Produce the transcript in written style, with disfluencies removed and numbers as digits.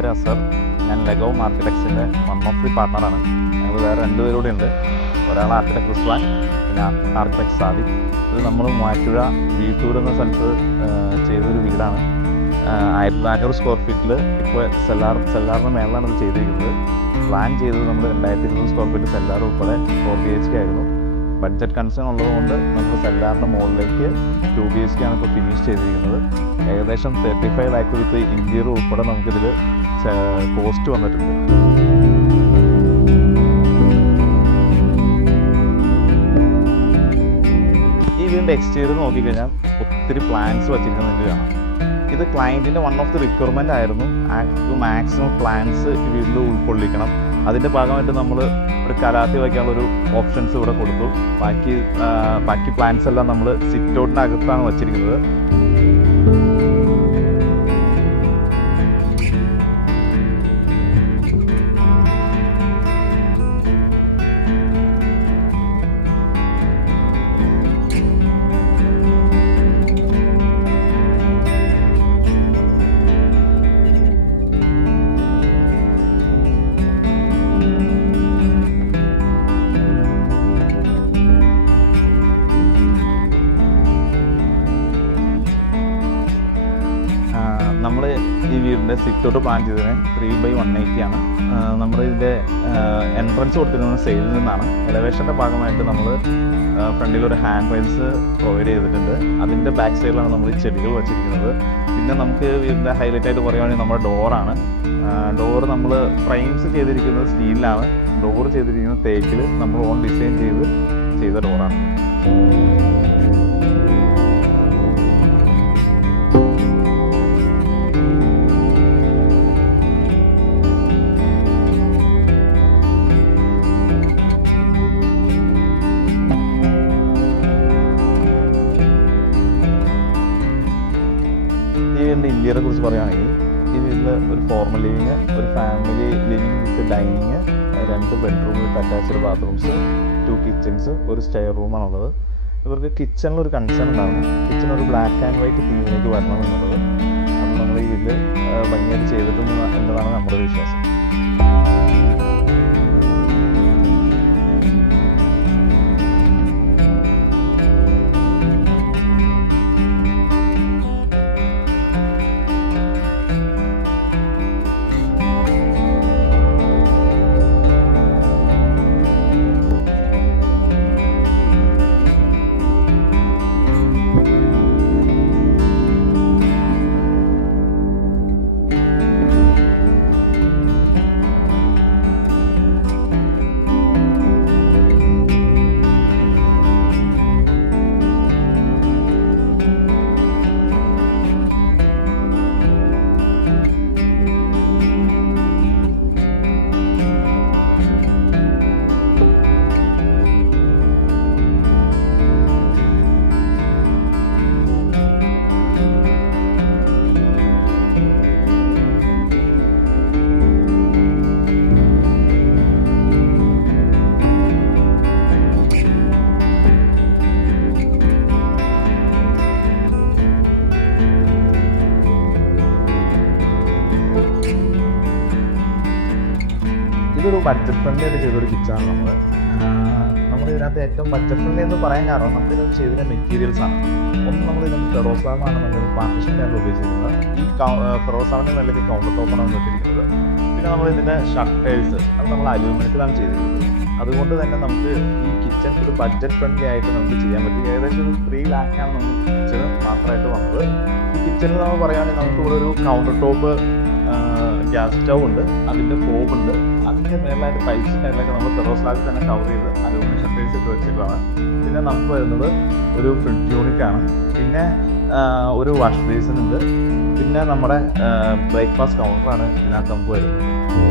പേര് അസർ. ഞാൻ ലെഗോ ആർക്കിടെക്ട്സിൻ്റെ one of the പാർട്ട്ണറാണ്. ഞങ്ങൾ വേറെ 2 പേരും കൂടെ ഉണ്ട്. ഒരാൾ ആർക്കിടെക്ട് റിസ്വാൻ, പിന്നെ ആർക്കിടെക്ട് സാദിഖ്. ഇത് നമ്മൾ മൂവാറ്റുപുഴ വീട്ടൂർ എന്ന സ്ഥലത്ത് ചെയ്തൊരു വീടാണ്. 1400 സ്ക്വയർ ഫീറ്റിൽ ഇപ്പോൾ സെല്ലാറിന് മേളിലാണ് ഇത് ചെയ്തിരിക്കുന്നത്. പ്ലാൻ ചെയ്തത് നമ്മൾ 2200 സ്ക്വയർ ഫീറ്റ് സെല്ലാർ ഉൾപ്പെടെ 4 BHK ആയിരുന്നു. ബഡ്ജറ്റ് കൺസേൺ ഉള്ളതുകൊണ്ട് നമ്മൾ സെല്ലാറിൻ്റെ മുകളിലേക്ക് 2 BHK ആണ് ഇപ്പോൾ ഫിനിഷ് ചെയ്തിരിക്കുന്നത്. ഏകദേശം 35 lakh വിത്ത് ഇൻറ്റീരിയർ ഉൾപ്പെടെ നമുക്കിതിൽ കോസ്റ്റ് വന്നിട്ടുണ്ട്. ഈ വീടിൻ്റെ എക്സ്റ്റീരിയർ നോക്കിക്കഴിഞ്ഞാൽ ഒത്തിരി പ്ലാൻസ് വച്ചിരിക്കുന്നത് കാണാം. ഇത് ക്ലയൻറ്റിൻ്റെ വൺ ഓഫ് ദി റിക്വയർമെൻ്റ് ആയിരുന്നു. മാക്സിമം പ്ലാൻസ് ഈ വീട്ടിൽ ഉൾക്കൊള്ളിക്കണം. അതിൻ്റെ ഭാഗമായിട്ട് നമ്മൾ ഒരു കലാത്തി വയ്ക്കാനുള്ളൊരു ഓപ്ഷൻസ് ഇവിടെ കൊടുത്തു. ബാക്കി പ്ലാൻസ് എല്ലാം നമ്മൾ സിറ്റ് ഔട്ടിൻ്റെ അകത്താണ് വച്ചിരിക്കുന്നത്. നമ്മൾ ഈ വീടിൻ്റെ സിറ്റ് ഔട്ട് പ്ലാൻ ചെയ്തതിന് 3/180 ആണ്. നമ്മൾ ഇതിൻ്റെ എൻട്രൻസ് കൊടുത്തിരുന്നത് സൈഡിൽ നിന്നാണ്. എലവേഷൻ്റെ ഭാഗമായിട്ട് നമ്മൾ ഫ്രണ്ടിലൊരു ഹാൻഡ് റെയിൽസ് പ്രൊവൈഡ് ചെയ്തിട്ടുണ്ട്. അതിൻ്റെ ബാക്ക് സൈഡിലാണ് നമ്മൾ ഈ ചെടികൾ വച്ചിരിക്കുന്നത്. പിന്നെ നമുക്ക് വീടിൻ്റെ ഹൈലൈറ്റ് ആയിട്ട് പറയുകയാണെങ്കിൽ നമ്മുടെ ഡോറാണ്. ഡോറ് നമ്മൾ ഫ്രെയിംസ് ചെയ്തിരിക്കുന്നത് സ്റ്റീലിലാണ്. ഡോർ ചെയ്തിരിക്കുന്നത് തേക്കിൽ നമ്മൾ ഓൺ ഡിസൈൻ ചെയ്ത ഡോറാണ്. ഈ വീടിൻ്റെ ഇൻറ്റീരിയറെ കുറിച്ച് പറയുകയാണെങ്കിൽ ഈ വീട്ടിൽ ഒരു ഫോർമൽ ലിവിങ്, ഒരു family living with dining, 2 bedroom with attached bathrooms, 2 kitchens, ഒരു സ്റ്റെയർ റൂമാണുള്ളത്. ഇവർക്ക് കിച്ചണിലൊരു കൺസേൺ ഉണ്ടാകും. കിച്ചൺ ഒരു ബ്ലാക്ക് ആൻഡ് വൈറ്റ് തീമിലേക്ക് വരണം എന്നുള്ളത്. അത് നമ്മൾ ഈ വീട്ടിൽ ഭംഗിയായിട്ട് ചെയ്തിട്ടുണ്ട് എന്നതാണ് നമ്മുടെ വിശ്വാസം. ഇതൊരു ബഡ്ജറ്റ് ഫ്രണ്ട്ലി ആയിട്ട് ചെയ്തൊരു കിച്ചണാണ് നമ്മൾ ഇതിനകത്ത് ഏറ്റവും ബഡ്ജറ്റ് ഫ്രണ്ട്ലി എന്ന് പറയാൻ കാരണം നമ്മളിത് ചെയ്തിരുന്ന മെറ്റീരിയൽസാണ്. ഒന്ന് നമ്മൾ ഇതിനകത്ത് ഫെറോസാമാണ് നമ്മൾ പാർട്ടീഷൻ ടൈമിൽ ഉപയോഗിച്ചിരിക്കുന്നത്. ഈ ഫെറോസാമിൻ്റെ മേലേക്ക് കൗണ്ടർ ടോപ്പാണ് വന്നിട്ടിരിക്കുന്നത്. പിന്നെ നമ്മൾ ഇതിൻ്റെ ഷട്ടേഴ്സ് അത് നമ്മൾ അലൂമിനിയത്തിലാണ് ചെയ്തിരിക്കുന്നത്. അതുകൊണ്ട് തന്നെ നമുക്ക് ഈ കിച്ചൺ ഒരു ബഡ്ജറ്റ് ഫ്രണ്ട്ലി ആയിട്ട് നമുക്ക് ചെയ്യാൻ പറ്റും. ഏകദേശം ഒരു 3 lakh നമുക്ക് കിച്ചൺ മാത്രമായിട്ട് വന്നത്. ഈ കിച്ചണിൽ നമ്മൾ പറയുകയാണെങ്കിൽ നമുക്കിവിടെ ഒരു കൗണ്ടർ ടോപ്പ്, ഗ്യാസ് സ്റ്റൗ ഉണ്ട്, അതിൻ്റെ ഫോം ഉണ്ട്. അതിൻ്റെ മേലായിട്ട് പൈപ്സ് കാര്യങ്ങളൊക്കെ നമ്മൾ ഫെറോസ്ലാബിൽ തന്നെ കവർ ചെയ്ത് അലൂമിനിയം ഷട്ടേഴ്സ് ഇട്ട് വെച്ചിട്ടാണ്. പിന്നെ നമുക്ക് വരുന്നത് ഒരു ഫ്രിഡ്ജ് യൂണിറ്റാണ്. പിന്നെ ഒരു വാഷ് ബേസിൻ ഉണ്ട്. പിന്നെ നമ്മുടെ ബ്രേക്ക്ഫാസ്റ്റ് കൗണ്ടറാണ് ഇതിനകത്ത് നമുക്ക് വരുന്നത്.